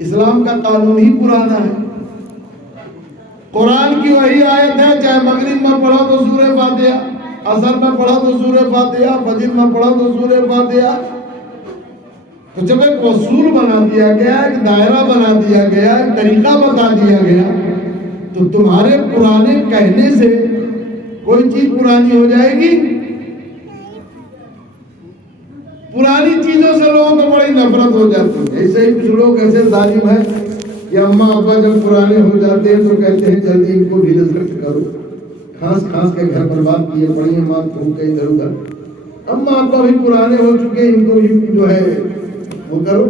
اسلام کا قانون ہی پرانا ہے. قرآن کی وہی آیت ہے، چاہے مغرب میں پڑھو تو سورہ فاتحہ، عصر میں پڑھو تو سورہ فاتحہ، فجر میں پڑھو تو سورہ فاتحہ. تو جب ایک اصول بنا دیا گیا، ایک دائرہ بنا دیا گیا، ایک طریقہ بتا دیا گیا، تو تمہارے پرانے کہنے سے کوئی چیز پرانی ہو جائے گی؟ پرانی چیزوں سے لوگوں کو بڑی نفرت ہو جاتی ہے. ایسے ہی کچھ لوگ ایسے ظالم ہیں کہ اماں ابا جب پرانے ہو جاتے ہیں تو کہتے ہیں جلدی ان کو بھی رزق کرو، کھانس کھانس کے گھر برباد کیے پڑی ہیں ماں کو کہیں ادھر ادھر. اماں ابا بھی پرانے ہو چکے، ان کو بھی جو ہے وہ کرو.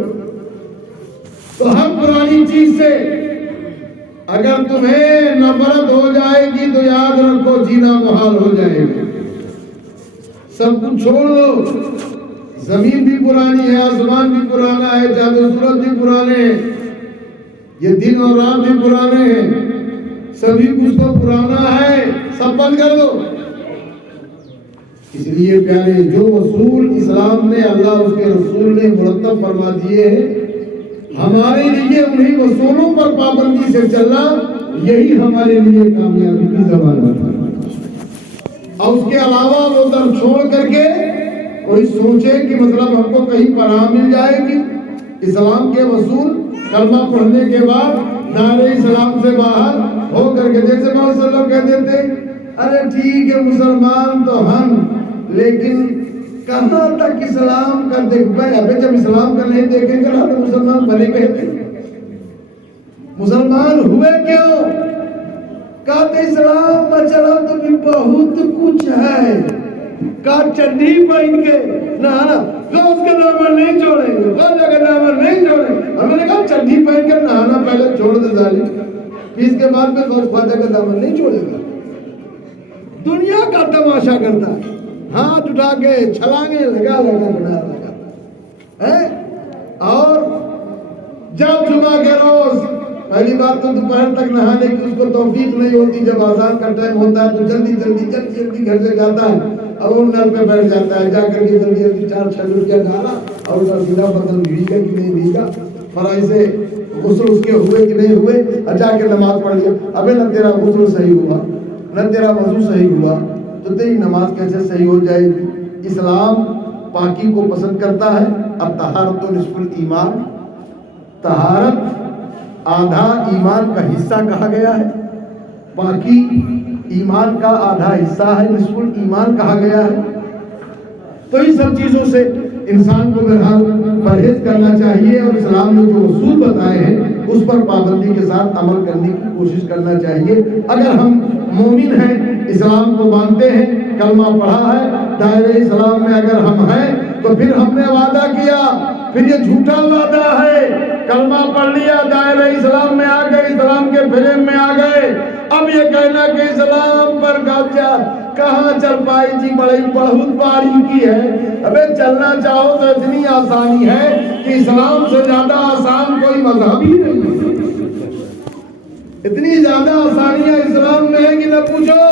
تو ہر پرانی چیز سے اگر تمہیں نفرت ہو جائے گی تو یاد رکھو جینا محال ہو جائے گا. سب کچھ چھوڑ دو. زمین بھی پرانی ہے، آسمان بھی پرانا ہے، چاند و سورج بھی پرانے ہیں، یہ دن اور رات بھی پرانے ہیں، سبھی کچھ تو پرانا ہے. سب بند کر دو. اس لیے پیارے، جو اصول اسلام نے، اللہ اس کے رسول نے مرتب فرما دیے ہیں، ہمارے لیے انہیں اصولوں پر پابندی سے چلنا یہی ہمارے لیے کامیابی کی ضمانت ہے. اور اس کے علاوہ وہ در چھوڑ کر کے کوئی سوچے کہ مطلب ہم کو کہیں پناہ مل جائے گی. اسلام کے اصول کلمہ پڑھنے کے بعد دائرہ اسلام سے باہر ہو کر کے، جیسے بہت سے لوگ کہتے تھے ارے ٹھیک ہے مسلمان تو ہم، لیکن کہاں تک اسلام کا دیکھ بھائی. ابھی جب اسلام کا نہیں دیکھیں گے تو مسلمان بنے کہتے مسلمان ہوئے کیوں؟ کہتے اسلام میں چلا تو بھی بہت کچھ ہے. کا چڈی پہن کے نہانا، اس کا دامن نہیں چھوڑیں گے، وہ جگہ دامن نہیں چھوڑیں گے. ہم نے کہا چڈی پہن کے نہانا پہلے چھوڑ دے ظالم، پھر اس کے بعد میں خواجہ کا دامن نہیں چھوڑے گا. دنیا کا تماشا کرتا ہے، ہاتھ اٹھا کے چھلانگے لگا اور جب جمعہ کے روز پہلی بات تو دوپہر تک نہانے کی اس کو توفیق نہیں ہوتی، جب اذان کا ٹائم ہوتا ہے تو جلدی گھر سے جاتا ہے، اب وہ نل پہ بیٹھ جاتا ہے، جا کر کے جلدی 4-6 لٹکیاں ڈالا اور اس کا سیدھا بدن بھیگا کہ نہیں بھیگا، فرائی سے غسل اس کے ہوئے کہ نہیں ہوئے، جا کے نماز پڑھ لیا. ابے نہ تیرا غسل صحیح ہوا، نہ تیرا وضو صحیح ہوا، تو تیری نماز کیسے صحیح ہو جائے گی؟ اسلام پاکی کو پسند کرتا ہے. الطہارۃ نصف الایمان، طہارت آدھا ایمان کا حصہ کہا گیا ہے. پاکی ایمان کا آدھا حصہ ہے، نصف الایمان کہا گیا ہے. تو ان سب چیزوں سے انسان کو بہرحال پرہیز کرنا چاہیے، اور اسلام نے جو اصول بتائے ہیں اس پر پابندی کے ساتھ عمل کرنے کی کوشش کرنا چاہیے. اگر ہم مومن ہیں، اسلام کو مانتے ہیں، کلمہ پڑھا ہے، دائرہ اسلام میں اگر ہم ہیں، تو پھر ہم نے وعدہ کیا، پھر یہ جھوٹا وعدہ ہے. کلمہ پڑھ لیا، دائرہ اسلام میں آ گئے، اسلام کے فریم میں آ گئے، اب یہ کہنا کہ اسلام پر گاچا کہاں چل پائی جی، بڑی بہت باریکی ہے. ابے چلنا چاہو تو اتنی آسانی ہے کہ اسلام سے زیادہ آسان کوئی مذہب ہی نہیں ہے. اتنی زیادہ آسانیاں اسلام میں ہے کہ نہ پوچھو.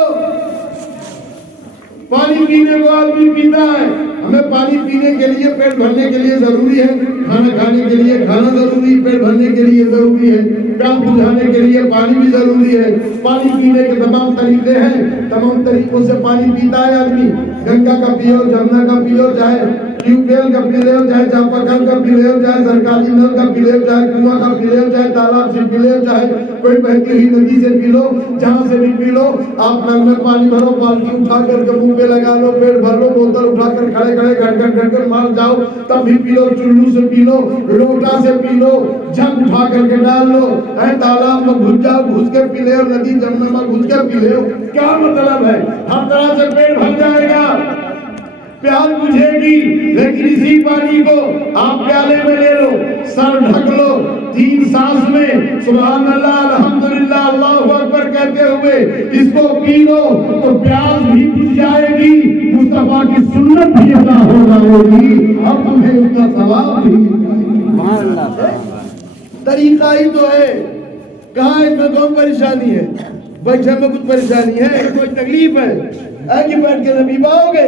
پانی پینے کو آدمی پیتا ہے، ہمیں پانی پینے کے لیے، پیٹ بھرنے کے لیے ضروری ہے، کھانا کھانے کے لیے کھانا ضروری ہے، پیٹ بھرنے کے لیے ضروری ہے، پیاس بجھانے کے لیے پانی بھی ضروری ہے. پانی پینے کے تمام طریقے ہیں، تمام طریقوں سے پانی پیتا ہے آدمی. گنگا کا پیو، جمنا کا پیو، چاہے ٹیوب ویل کا پی لے، چاہے چاپاکل کا پی لے، چاہے سرکاری نل کا پی لے، چاہے کنواں کا پی لے، چاہے تالاب سے پی لے، چاہے کوئی بہتی ہوئی ندی سے پی لو، جہاں سے بھی پی لو. آپ نل میں پانی بھرو، بالٹی اٹھا کر کے منہ پہ لگا لو، پیٹ بھر لو، بوتل اٹھا کر کھڑے گھٹ کر مار جاؤ تب بھی پی لو، چلو سے پی لو، لوٹا سے پی لو، جھگ اٹھا کر کے ڈال لو، تالاب میں گھس جاؤ، گھس کے پی لے، اور ندی جمنا میں گھس کے پی لے. کیا مطلب ہے؟ ہر طرح سے پیٹ بھر جائے گا، پیاس بجھے گی، لیکن اسی پانی کو آپ پیالے میں لے لو، سر ڈھک لو، 3 سانس میں سبحان اللہ الحمدللہ اللہ اکبر کہتے ہوئے اس کو پی لو، تو پیاس بھی بجھ جائے گی، مصطفیٰ کی سنت بھی ادا ہو جائے گی، اور تمہیں اس کا ثواب بھی. طریقہ ہی تو ہے. کہاں اس میں کون پریشانی ہے؟ بیٹھے میں کچھ پریشانی ہے؟ کوئی تکلیف ہے کہ بیٹھ کے نبی باؤ گے؟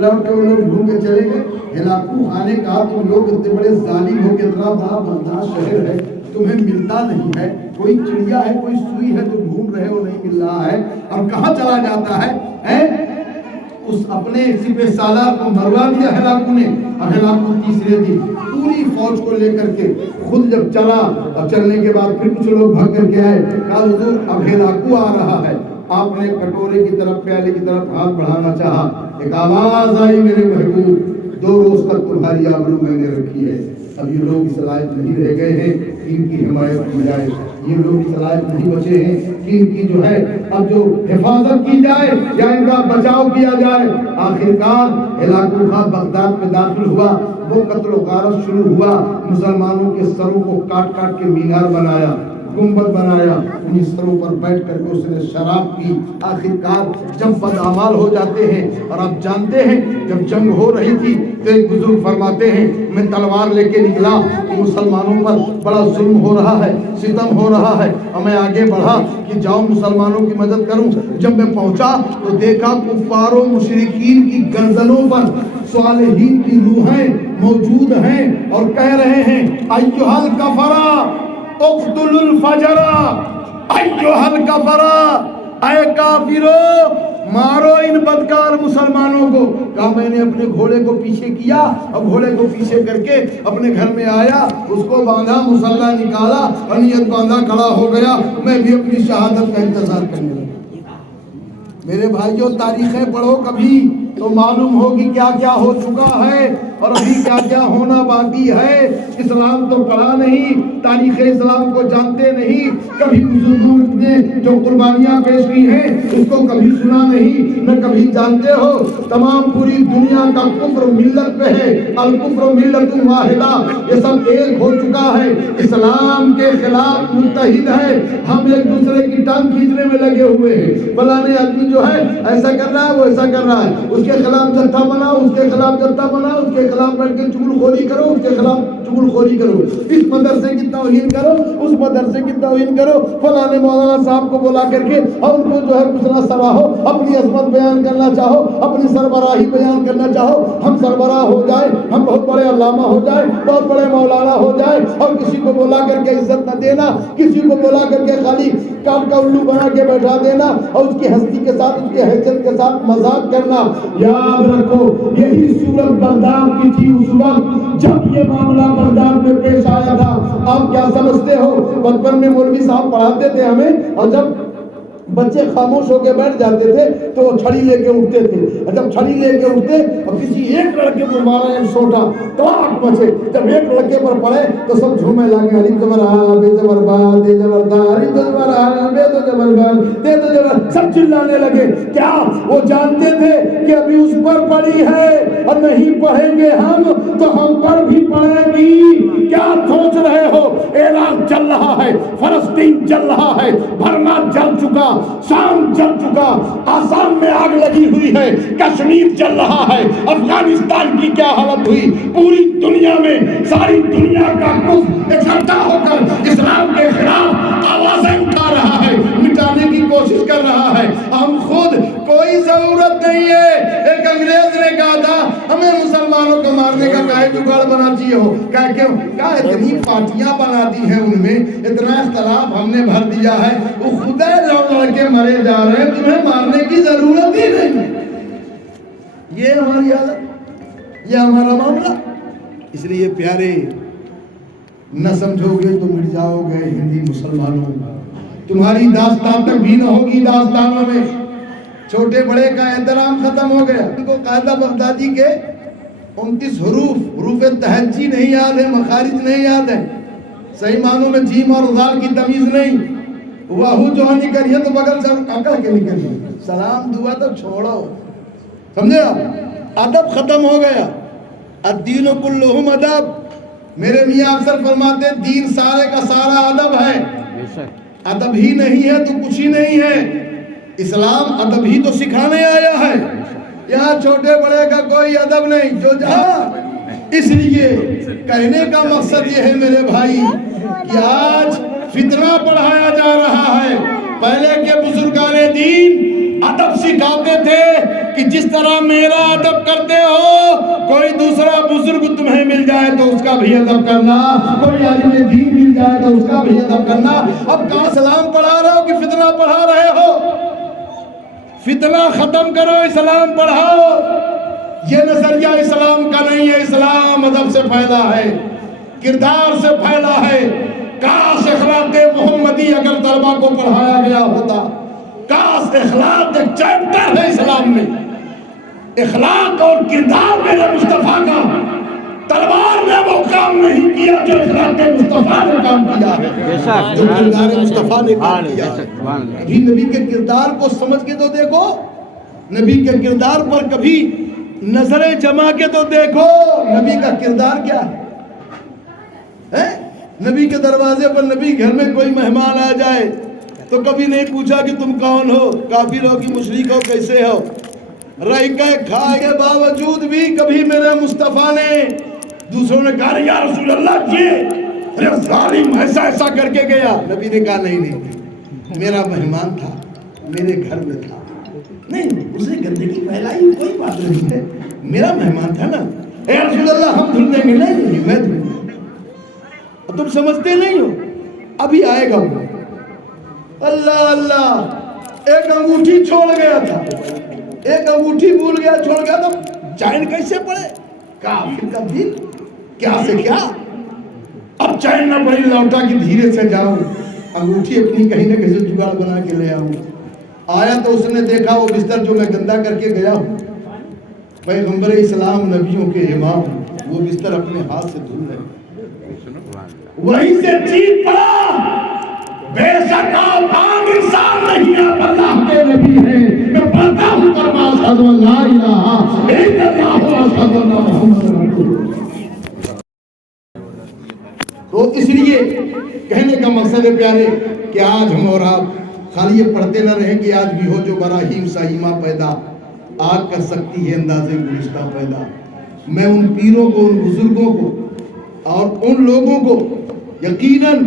لوٹ کے وہ لوگ ڈھونڈ کے چلے گئے. ہلاکو خان نے کہا تم لوگ اتنے بڑے ظالم ہو کہ اتنا بڑا بلدار شہر ہے تمہیں ملتا نہیں ہے, کوئی چڑیا ہے کوئی سوئی ہے تو ڈھونڈ رہے ہو نہیں مل رہا ہے, اور کہاں چلا جاتا ہے. اس اپنے سپہ سالار کو مروا دیا ہلاکو نے. اور ہلاکو تیسرے دن پوری فوج کو لے کر کے خود جب چلا, اور چلنے کے بعد پھر کچھ لوگ بھاگ کر کے آئے, کہا حضور اب ہلاکو آ رہا ہے. آپ نے کٹورے کی طرف پیالے کی طرف ہاتھ بڑھانا چاہا, ایک آواز آئی میرے محبوب 2 روز تک تمہاری آبرو میں نے رکھی ہے. اب یہ لوگ اس لائق نہیں رہ گئے ہیں کہ ان کی حمایت کی جائے, یہ لوگ اس لائق نہیں بچے ہیں کہ ان کی جو ہے اب جو حفاظت کی جائے یا ان کا بچاؤ کیا جائے. آخرکار ہلاکو خان بغداد میں داخل ہوا, وہ قتل و غارت شروع ہوا, مسلمانوں کے سروں کو کاٹ کاٹ کے مینار بنایا, گنبد بنایا, ان سروں پر بیٹھ کر کے اس نے شراب پی. آخرکار جب بدعمال ہو جاتے ہیں, اور آپ جانتے ہیں جب جنگ ہو رہی تھی تو ایک بزرگ فرماتے ہیں میں تلوار لے کے نکلا, مسلمانوں پر بڑا ظلم ہو رہا ہے, ستم ہو رہا ہے, اور میں آگے بڑھا کہ جاؤں مسلمانوں کی مدد کروں. جب میں پہنچا تو دیکھا کفار و مشرکین کی گردنوں پر صالحین کی روحیں موجود ہیں اور کہہ رہے ہیں ایھا الکفرا اقتلوا الفجر, ایھا الکفرا, اے کافرو مارو ان بدکار مسلمانوں کو. کہا میں نے اپنے گھوڑے کو پیچھے کیا اور گھوڑے کو پیچھے کر کے اپنے گھر میں آیا, اس کو باندھا, مسلح نکالا, انیت باندھا, کھڑا ہو گیا. میں بھی اپنی شہادت کا انتظار کرنے لگا. میرے بھائیوں تاریخیں پڑھو کبھی تو معلوم ہوگی کیا کیا ہو چکا ہے اور ابھی کیا کیا ہونا باقی ہے. اسلام تو پڑھا نہیں, تاریخ اسلام کو جانتے نہیں, کبھی بزرگوں نے جو قربانیاں پیش کی ہیں اس کو کبھی سنا نہیں, نہ کبھی جانتے ہو. تمام پوری دنیا کا کفر ملت پہ ہے, الکفر ملت واحدہ, یہ سب ایک ہو چکا ہے, اسلام کے خلاف متحد ہے. ہم ایک دوسرے کی ٹانگ کھینچنے میں لگے ہوئے ہیں, فلانے آدمی جو ہے ایسا کر رہا ہے وہ ایسا کر رہا ہے, اس کے خلاف جتھا بناؤ, اس کے خلاف جتھا بناؤ, اس کے خلاف بیٹھ کے چغل خوری کرو, اس کے خلاف چغل خوری کرو, اس مدرسے کی توہین کرو, اس مدرسے کی توہین کرو, فلانے مولانا صاحب کو بلا کر کے اور ان کو جو ہے کچھ نہ سراہو, اپنی عظمت بیان کرنا چاہو, اپنی سربراہی بیان کرنا چاہو. ہم سربراہ ہو جائے, ہم بہت بڑے علامہ ہو جائے, بہت بڑے مولانا ہو جائے, اور کسی کو بلا کر کے عزت نہ دینا, کسی کو بلا کر کے خالی کاٹ کا الو بنا کے بیٹھا دینا اور اس کی ہستی کے ساتھ, اس کی حیثیت کے ساتھ مذاق کرنا. یاد رکھو یہی صورت بغداد کی تھی اس وقت جب یہ معاملہ بغداد میں پیش آیا تھا. آپ کیا سمجھتے ہو, بچپن میں مولوی صاحب پڑھاتے تھے ہمیں, اور جب بچے خاموش ہو کے بیٹھ جاتے تھے تو وہ چھڑی لے کے اٹھتے تھے, اور جب چھڑی لے کے اٹھتے اور کسی ایک لڑکے کو مارا ایک چھوٹا کلاٹ مچے, جب ایک لڑکے پر پڑے تو سب جھومے لگے, علی زبر آ بے زبر با دے زبر دا, علی زبر آ بے تو زبر با دے تو زبر, سب چلانے لگے. کیا وہ جانتے تھے کہ ابھی اس پر پڑی ہے اور نہیں پڑھیں گے ہم تو ہم پر بھی پڑے گی؟ کیا سوچ رہے ہو؟ عراق جل رہا ہے, فلسطین جل رہا ہے, برما جل چکا, شام جل چکا, آسام میں آگ لگی ہوئی ہے, کشمیر جل رہا ہے, افغانستان کی کیا حالت ہوئی, پوری دنیا میں ساری دنیا کا کفر اکٹھا ہو کر اسلام کے خلاف آوازیں اٹھا رہا ہے, مٹانے کی کوشش کر رہا ہے. ہم خود کوئی ضرورت نہیں ہے. ایک انگریز نے کہا تھا ہمیں مسلمانوں کو مارنے کا کاہے جگاڑ بنا چاہیے ہو, کیا اتنی پارٹیاں بنا دی ہیں, ان میں اتنا اختلاف ہم نے بھر دیا ہے, وہ خدا لڑکے مرے جا رہے ہیں, تمہیں مارنے کی ضرورت ہی نہیں. یہ ہماری حالت, یہ ہمارا معاملہ. اس لیے پیارے نہ سمجھو گے تو مٹ جاؤ گے ہندی مسلمانوں, تمہاری داستان تک بھی نہ ہوگی داستانوں میں. چھوٹے بڑے کا احترام ختم ہو گیا. ان کو قاعدہ بغدادی کے 29 حروف تہجی نہیں یاد ہے, مخارج نہیں یاد ہے, صحیح معنوں میں جیم اور غال کی تمیز نہیں. واہو جو نکلی ہے تو بغل سے اکڑ کے نکلی, سلام دعا تو چھوڑو, سمجھے آپ, ادب ختم ہو گیا. الدین کلہم ادب. میرے میاں اکثر فرماتے دین سارے کا سارا ادب ہے, ادب ہی نہیں ہے تو کچھ ہی نہیں ہے. اسلام ادب ہی تو سکھانے آیا ہے, یہاں چھوٹے بڑے کا کوئی ادب نہیں جو جہاں. اس لیے کہنے کا مقصد یہ ہے میرے بھائی کہ آج فتنہ پڑھایا جا رہا ہے. پہلے کے بزرگان دین ادب سکھاتے تھے کہ جس طرح میرا ادب کرتے ہو، کوئی دوسرا بزرگ تمہیں مل جائے تو اس کا بھی ادب کرنا، کوئی عالم دین مل جائے تو اس کا بھی ادب کرنا۔ اب کہاں اسلام پڑھا رہے ہو کہ فتنہ پڑھا رہے ہو؟ فتنہ ختم کرو، اسلام پڑھاؤ۔ یہ نظریہ اسلام کا نہیں ہے، اسلام ادب سے پھیلا ہے، کردار سے پھیلا ہے۔ کاش اخلاق محمدی اگر طلبہ کو پڑھایا گیا ہوتا، کاش اخلاق ایک چیپٹر ہے اسلام میں، اخلاق اور کردار میرے مصطفیٰ کا تلوار نے وہ کام نہیں کیا جو اخلاق مصطفیٰ نے کام کیا ہے، جو کردار مصطفیٰ نے کام کیا ہے۔ کبھی نبی کے کردار کو سمجھ کے تو دیکھو، نبی کے کردار پر کبھی نظریں جما کے تو دیکھو، نبی کا کردار کیا ہے۔ نبی کے دروازے پر نبی گھر میں کوئی مہمان آ جائے تو کبھی نہیں پوچھا کہ تم کون ہو، کافر ہو کہ مشرک ہو، کیسے ہو۔ رہ کے کھائے کے باوجود بھی کبھی میرے مصطفیٰ نے، دوسروں نے کہا یا رسول اللہ یہ ظالم ایسا ایسا کر کے گیا، نبی نے کہا نہیں، میرا مہمان تھا، میرے گھر میں تھا، نہیں اسے گندگی پھیلائی کوئی بات نہیں ہے، میرا مہمان تھا نا، اے رسول اللہ ہم دھل دیں گے، نہیں میں دھل دیں۔ تم سمجھتے نہیں ہو، ابھی آئے گا وہ۔ اللہ اللہ، ایک انگوٹھی چھوڑ گیا تھا، ایک انگوٹھی بھول گیا، چھوڑ گیا تو چین کیسے پڑے؟ کافر کا دل کیا سے کیا، اب چین نہ پڑی، لوٹا کہ دھیرے سے جاؤں، انگوٹھی اپنی کہیں نہ کہیں جگاڑ بنا کے لے آؤں۔ آیا تو اس نے دیکھا وہ بستر جو میں گندا کر کے گیا ہوں، پیغمبر اسلام نبیوں کے امام، وہ بستر اپنے ہاتھ سے دھل رہے، وہیں سے چیخ پڑا، بے شک آپ عام انسان نہیں، آپ اللہ کے نبی ہیں، میں پڑھتا ہوں کلمہ اشہد ان لا الہ الا اللہ و اشہد ان محمد رسول اللہ۔ تو اس لیے کہنے کا مقصد ہے پیارے کہ آج ہم اور آپ خالی یہ پڑھتے نہ رہیں کہ آج بھی ہو جو براہیم سائمہ پیدا، آگ کر سکتی ہے اندازے گلشتہ پیدا۔ میں ان پیروں کو، ان بزرگوں کو اور ان لوگوں کو یقیناً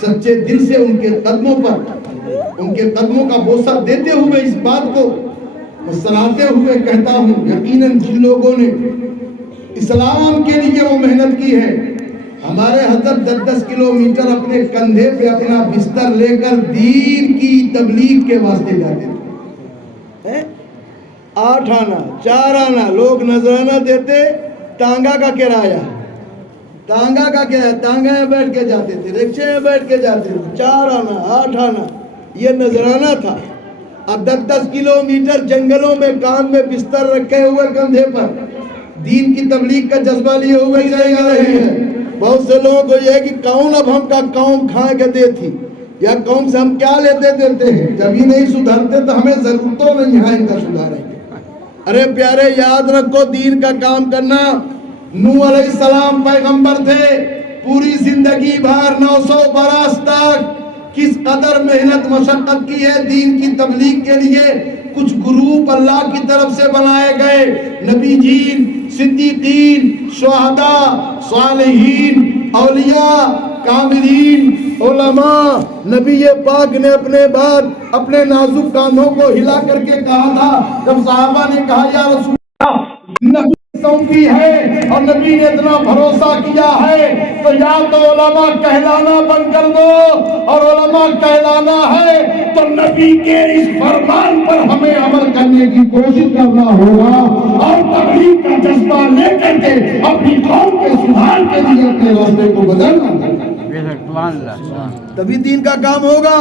سچے دل سے ان کے قدموں پر، ان کے قدموں کا بوسہ دیتے ہوئے اس بات کو سناتے ہوئے کہتا ہوں، یقیناً جن لوگوں نے اسلام کے لیے وہ محنت کی ہے، ہمارے حضرت 10-10 کلومیٹر اپنے کندھے پہ اپنا بستر لے کر دین کی تبلیغ کے واسطے جاتے تھے۔ 8 آنا 4 آنا لوگ نذرانہ دیتے، ٹانگا کا کرایہ، ٹانگا کا کیا، ٹانگا میں بیٹھ کے جاتے تھے، رکشے میں بیٹھ کے جاتے تھے، 4 آنا 8 آنا یہ نذرانہ تھا۔ اب 10-10 کلومیٹر جنگلوں میں کان میں بستر رکھے ہوئے کندھے پر دین کی تبلیغ کا جذبہ لیے ہوئے ہی رہے ہیں۔ بہت سے لوگوں کو یہ ہے کہ کون اب ہم کا قوم کھائے کے دے تھی، یا قوم سے ہم کیا لیتے دیتے ہیں، جب ہی نہیں سدھرتے تو ہمیں ضرورتوں نہیں ہے ان کا سدھاریں گے۔ ارے پیارے یاد رکھو، دین کا کام کرنا، نوح علیہ السلام پیغمبر تھے، پوری زندگی بھر 900 برس تک کس قدر محنت مشقت کی ہے دین کی تبلیغ کے لیے۔ کچھ گروپ اللہ کی طرف سے بنائے گئے، نبی جین، صدیقین، شہداء، صالحین، اولیاء، کاملین، علماء۔ نبی پاک نے اپنے بعد اپنے نازک کاندھوں کو ہلا کر کے کہا تھا، جب صحابہ نے کہا یا رسول اللہ نبی سونپی ہے اور نبی نے اتنا بھروسہ کیا ہے تو یا تو علماء کہلانا بند کر دو، اور علماء کہلانا ہے تو نبی کے اس فرمان پر ہمیں عمل کرنے کی کوشش کرنا ہوگا، اور تبلیغ کا جذبہ لے کر کے اپنی قوم کے سدھار کے لیے اپنے راستے کو بدلنا، تبھی دین کا کام ہوگا،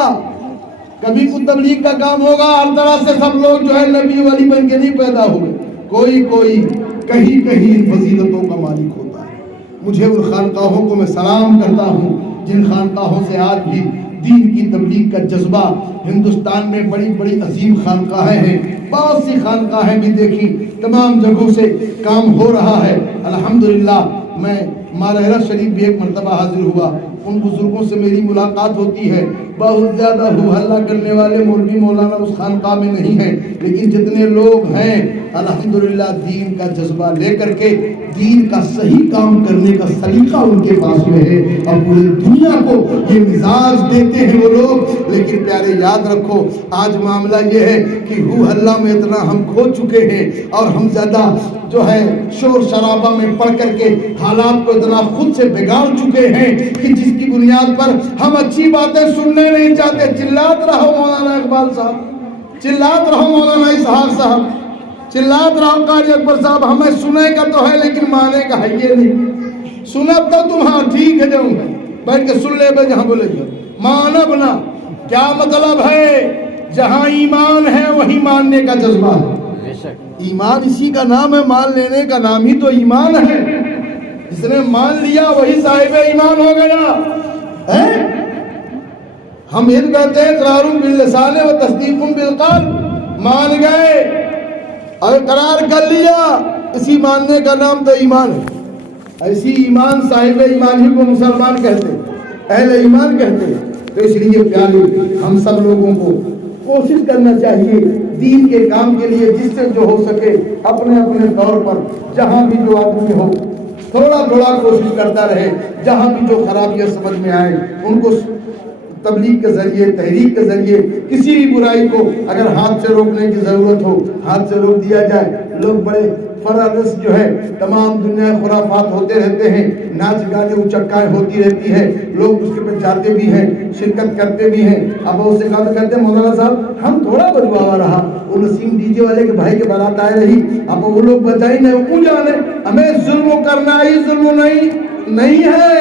کبھی کچھ تبلیغ کا کام ہوگا۔ ہر طرح سے سب لوگ جو ہے نبی والی بن کے نہیں پیدا ہوئے، کوئی کہیں کہیں ان فضیلتوں کا مالک ہوتا ہے۔ مجھے ان خانقاہوں کو میں سلام کرتا ہوں جن خانقاہوں سے آج بھی دین کی تبلیغ کا جذبہ، ہندوستان میں بڑی بڑی عظیم خانقاہیں ہیں، بہت سی خانقاہیں بھی دیکھی، تمام جگہوں سے کام ہو رہا ہے الحمدللہ۔ میں مالہرہ شریف بھی ایک مرتبہ حاضر ہوا، ان بزرگوں سے میری ملاقات ہوتی ہے. بہت زیادہ ہو ہلہ کرنے والے مولوی مولانا اس خانقاہ میں نہیں ہیں، لیکن جتنے لوگ ہیں الحمدللہ دین کا جذبہ لے کر کے دین کا صحیح کام کرنے کا سلیقہ ان کے پاس میں ہے، اور پوری دنیا کو یہ مزاج دیتے ہیں وہ لوگ. لیکن پیارے یاد رکھو آج معاملہ یہ ہے کہ ہو ہلہ میں اتنا ہم کھو چکے ہیں، اور ہم زیادہ جو ہے شور شرابہ میں پڑھ کر کے حالات کو اتنا خود سے بگاڑ چکے ہیں کہ جس کی بنیاد پر ہم اچھی باتیں سننے نہیں چاہتے. چلات رہو مولانا اقبال صاحب، چلات رہو مولانا اسحاق صاحب، چلات رہو قاری اکبر صاحب. ہمیں سنے کا تو ہے لیکن مانے کا ہے یہ نہیں. سنب تو تم ہاں ٹھیک ہے جاؤں بیٹھ کے سن لے بے جہاں بولے گا مانب نہ. کیا مطلب ہے؟ جہاں ایمان ہے وہی ماننے کا جذبہ ہے. ایمان اسی کا نام ہے، مان لینے کا نام ہی تو ایمان ہے. جس نے مان لیا وہی صاحب ایمان ہو گیا. ہم یہ کہتے ہیں اقرار باللسان و تصدیق بالقلب. مان گئے اور اقرار کر لیا، اسی ماننے کا نام تو ایمان ہے. ایسی ایمان صاحب ایمان ہی کو مسلمان کہتے، اہل ایمان کہتے. تو اس لیے پیارے ہم سب لوگوں کو کوشش کرنا چاہیے دین کے کام کے لیے، جس سے جو ہو سکے اپنے اپنے طور پر جہاں بھی جو آدمی ہو تھوڑا تھوڑا کوشش کرتا رہے. جہاں بھی جو خرابیاں سمجھ میں آئے ان کو تبلیغ کے ذریعے، تحریک کے ذریعے کسی بھی برائی کو اگر ہاتھ سے روکنے کی ضرورت ہو ہاتھ سے روک دیا جائے. لوگ بڑے فرارس جو ہے تمام دنیا خرافات ہوتے رہتے ہیں، ناچ گانے اچکائیں ہوتی رہتی ہے، لوگ اس کے پہ جاتے بھی ہیں، شرکت کرتے بھی ہیں. اب اس سے کہا کہتے ہیں مولانا صاحب ہم تھوڑا بدواوا رہا، وہ نسیم ڈی جے والے کے بھائی کے بارات آئے رہی، اب وہ لوگ بچائی نہیں اون جانے. ہمیں ظلم کرنا ہی ظلم نہیں ہے،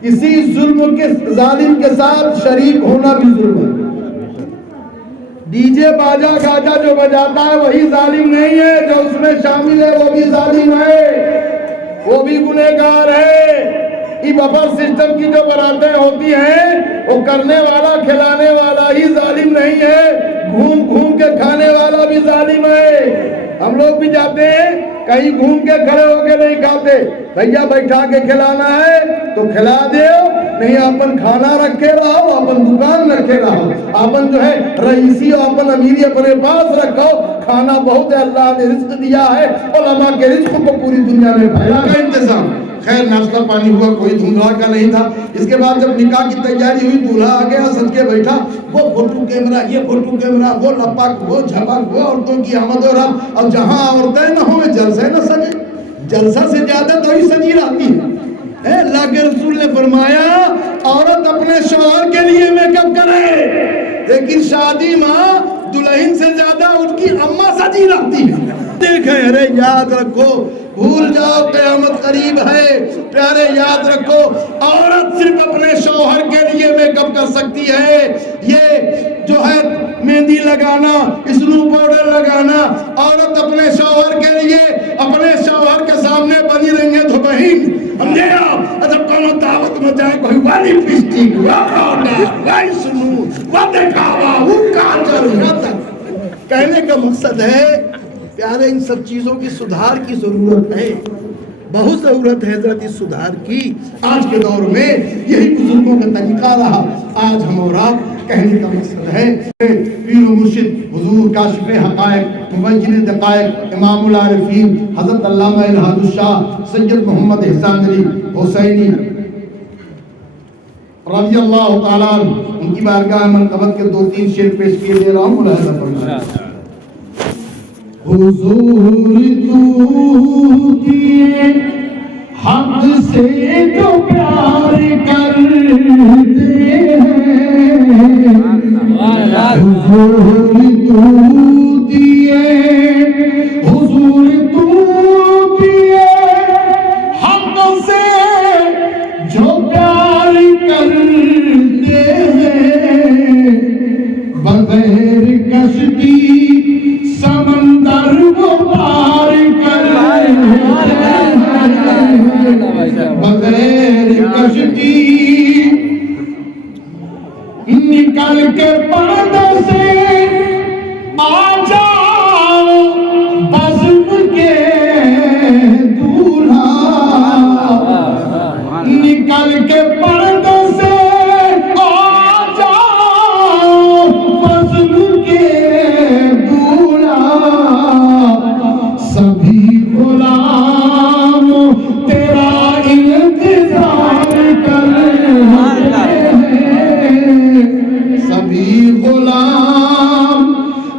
کسی ظلم کے ظالم کے ساتھ شریک ہونا بھی ظلم ہے. ڈی جے باجا گاجا جو بجاتا ہے وہی ظالم نہیں ہے، جو اس میں شامل ہے وہ بھی ظالم ہے، وہ بھی گنہگار ہے. یہ بفر سسٹم کی جو براتیں ہوتی ہیں وہ کرنے والا کھلانے والا ہی ظالم نہیں ہے، گھوم گھوم کے کھانے والا بھی ظالم ہے. ہم لوگ بھی جاتے ہیں کہیں گھوم کے کھڑے ہو کے نہیں کھاتے، بھیا بیٹھا کے کھلانا ہے تو کھلا دیو، نہیں اپن کھانا رکھے رہو، اپن دکان رکھے رہو، اپن جو ہے رئیسی اور اپن امیری اپنے پاس رکھو. کھانا بہت ہے، اللہ نے رزق دیا ہے، علماء کے رزق کو پوری دنیا میں پھیلا کا انتظام. خیر ناشتہ پانی ہوا، کوئی دھندلا کا نہیں تھا. اس کے بعد جب نکاح کی تیاری ہوئی دولہا آ گیا سج کے بیٹھا، وہ فوٹو کیمرہ یہ فوٹو کیمرہ، وہ لپک وہ جھپک، وہ عورتوں کی آمد و رفت. اور جہاں عورتیں نہ ہوں جلسے نہ سجے، جلسہ سے زیادہ تو ہی سجی رہتی ہے. اللہ کے رسول نے فرمایا عورت اپنے شوہر کے لیے میک اپ کرے، لیکن شادی ماں دلہن سے زیادہ ان کی اماں سجی رہتی ہے. دیکھیں ارے یاد رکھو، بھول جاؤ قیامت قریب ہے. پیارے یاد رکھو عورت صرف اپنے شوہر کے لیے میک اپ کر سکتی ہے. یہ جو ہے مہندی لگانا، اسنو پاؤڈر لگانا، عورت اپنے شوہر کے لیے اپنے شوہر کے سامنے بنی رہیں گے تو بہن ہم دے آپ جب کونوں دعوت میں جائے کوئی والی پسٹک وائی سنو وہ دکھاوا وہ کاجل. کہنے کا مقصد ہے پیارے ان سب چیزوں کی سدھار کی ضرورت ہے، بہت ضرورت ہے حضرت اس سدھار کی. آج کے دور میں یہی بزرگوں کا طریقہ رہا. آج ہم اور آپ کہنے کا مقصد ہے پیر و مرشد حضور کاشف حقائق مبین دقائق امام العارفین حضرت علامہ الہاد الشاہ سید محمد احسان علی حسینی رضی اللہ تعالیٰ ان کی بارگاہ منقبت کے 2-3 شعر پیش کیے دے رہا ہوں. ملاحظہ فرمائیں. حضور تو کیے حق سے جو پیار کرتے ہیں، حضور تو دیے، حضور تو دیے حق سے جو پیار کرتے ہیں، بغیر کشتی سمندر وہ پار کر، بغیر کشتی نکل کے پردے سے آ جاؤ بزم کے دولہا، نکل کے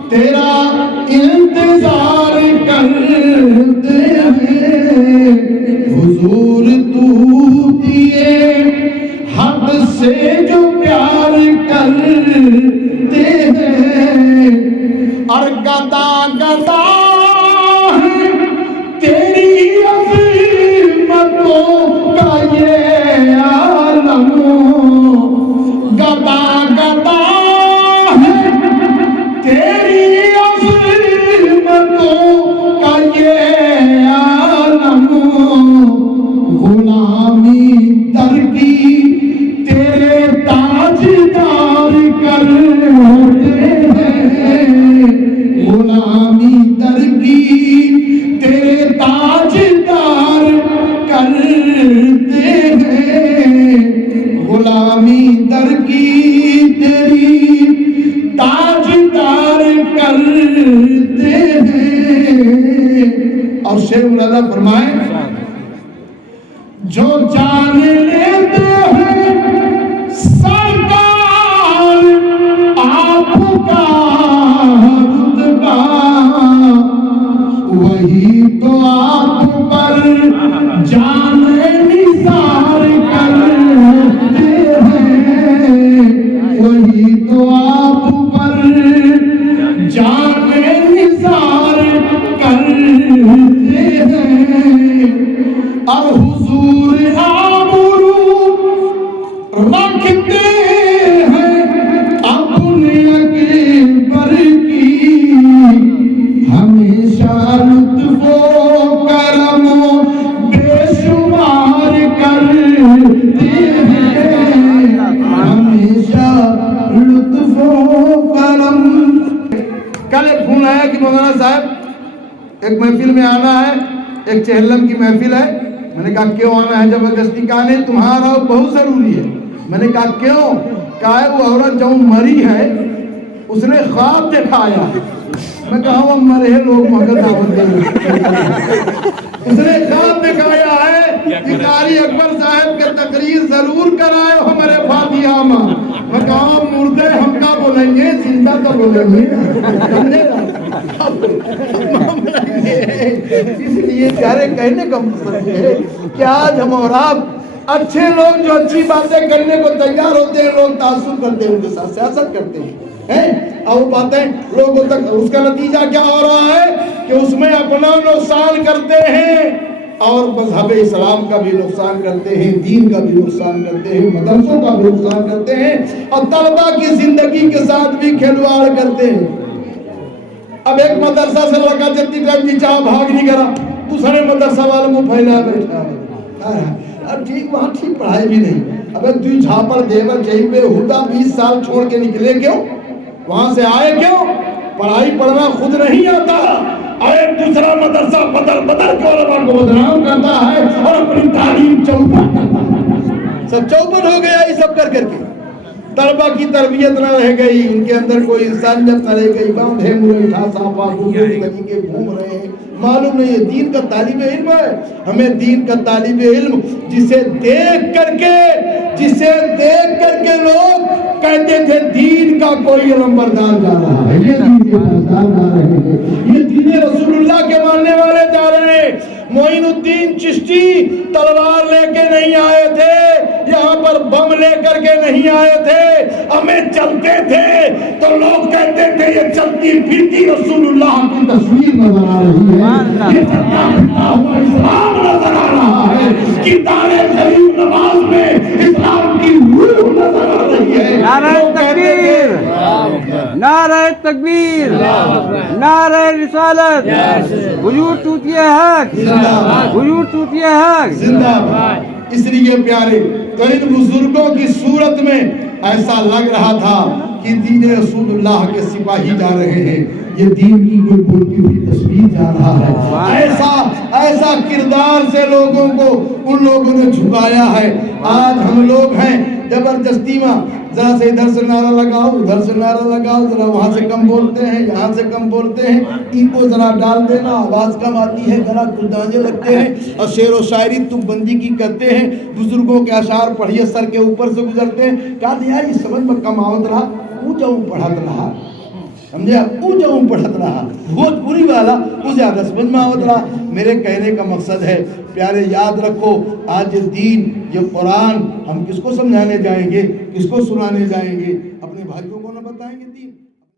تیرا انتظار کرتے ہیں حضور تو دیے حد سے جو پیار کرتے ہیں اور گدا گدا ہے تیری عظمتوں کا یہ عالم گدا گدا ہے تیری عظمتوں کا یہ عالم غلامی در کی تیرے تاجدار کرتے ہیں غلامی در کی تیرے تاجدار کرتے ہیں غلامی در کی تیری تاجدار کرتے ہیں اور شیخ مولانا فرمائے جو جان لیتے ہیں سرکار آپ کا رتبہ وہی تو آپ پر جان نثار کرتے ہیں وہی تو آپ پر جان نثار کرتے ہیں اور حضور آبرو رکھتے ہیں اپنے اکبر کی ہمیشہ لطف و کرم و بے شمار کرتے ہیں ہمیشہ لطف و کرم. کل ایک فون آیا کہ مولانا صاحب ایک محفل میں آنا ہے ایک چہلم کی محفل ہے. میں نے کہا کیوں آنا ہے زبردستی؟ کہا نہیں تمہارا بہت ضروری ہے. میں نے کہا کیوں؟ کہا ہے وہ عورت جو مری ہے اس نے خواب دکھایا. میں کہا وہ مرے لوگ مگر دعوت دیں اس نے خواب دکھایا ہے کہ قاری اکبر صاحب کے تقریر ضرور کرائے ہو میرے فاتحہ میں. میں کہا مردے ہم کا بولیں گے زندہ تو بولیں گے اس لیے پیارے کہنے کا مقصد ہے کہ آج ہم اور آپ اچھے لوگ جو اچھی باتیں کرنے کو تیار ہوتے ہیں لوگ تعصب کرتے ہیں ان کے ساتھ سیاست کرتے ہیں اور وہ باتیں لوگوں تک اس کا نتیجہ کیا ہو رہا ہے کہ اس میں اپنا نقصان کرتے ہیں اور مذہب اسلام کا بھی نقصان کرتے ہیں دین کا بھی نقصان کرتے ہیں مدرسوں کا بھی نقصان کرتے ہیں اور طلبہ کی زندگی کے ساتھ بھی کھلواڑ کرتے ہیں. اب ایک مدرسہ سے لڑکا جتنی ٹائم کی چاہ بھاگ نہیں کرا دوسرے مدرسہ والوں کو پھیلا بیٹھا اب ٹھیک وہاں ٹھیک پڑھائی بھی نہیں. اب تو جھاپڑ دیور کہیں پہ ہدا 20 سال چھوڑ کے نکلے کیوں وہاں سے آئے کیوں؟ پڑھائی پڑھنا خود نہیں آتا اور ایک دوسرا مدرسہ بدل بدل کے علماء کو بدنام کرتا ہے اور اپنی تعلیم چوپٹ کرتا ہے. سب چوپٹ ہو گیا یہ سب کر کے طلبہ کی تربیت نہ رہ گئی ان کے اندر کوئی انسانیت نہ رہ گئی. باندھے مرے صافہ طریقے گھوم رہے ہیں معلوم نہیں ہے دین کا طالب علم ہے. ہمیں دین کا طالب علم جسے دیکھ کر کے لوگ کہتے تھے دین کا کوئی علمبردار جا رہا ہے یہ دین رسول اللہ کے ماننے والے جا رہے ہیں. معین الدین چشتی تلوار لے کے نہیں آئے تھے یہاں پر بم لے کر کے نہیں آئے تھے. ہمیں چلتے تھے تو لوگ کہتے تھے یہ چلتی پھرتی رسول اللہ کی تصویر نظر آ رہی ہے یہ چلتا پھرتا ہوا اسلام نظر آ رہا ہے کردار غریب نواز میں اسلام کی روح نظر آ رہی ہے. نعرہ تکبیر نعرہ تکبیر نعرہ رسالت حضور توتیہ حق حضور توتیہ حق زندہ باد. اس لیے پیارے تو ان بزرگوں کی صورت میں ایسا لگ رہا تھا کہ دین رسول اللہ کے سپاہی جا رہے ہیں یہ دین کی کوئی بولتی ہوئی تصویر جا رہا ہے. ایسا کردار سے لوگوں کو ان لوگوں نے جھکایا ہے. آج ہم لوگ ہیں زبردستی میں ذرا سے ادھر سے نعرہ لگاؤ ادھر سے نعرہ لگاؤ ذرا وہاں سے کم بولتے ہیں یہاں سے کم بولتے ہیں ایکو ذرا ڈال دینا آواز کم آتی ہے ذرا گردانے لگتے ہیں اور شعر و شاعری تم بندی کی کرتے ہیں بزرگوں کے اشعار پڑھیے سر کے اوپر سے گزرتے ہیں. کہا یار یہ سمجھ میں کم آوت رہا اونچا پڑھت رہا سمجھا وہ جو پڑھت رہا بھوجپوری والا وہ زیادہ سمجھ میں آوت رہا. میرے کہنے کا مقصد ہے پیارے یاد رکھو آج یہ دین یہ قرآن ہم کس کو سمجھانے جائیں گے کس کو سنانے جائیں گے اپنے بھائیوں کو نہ بتائیں گے دین.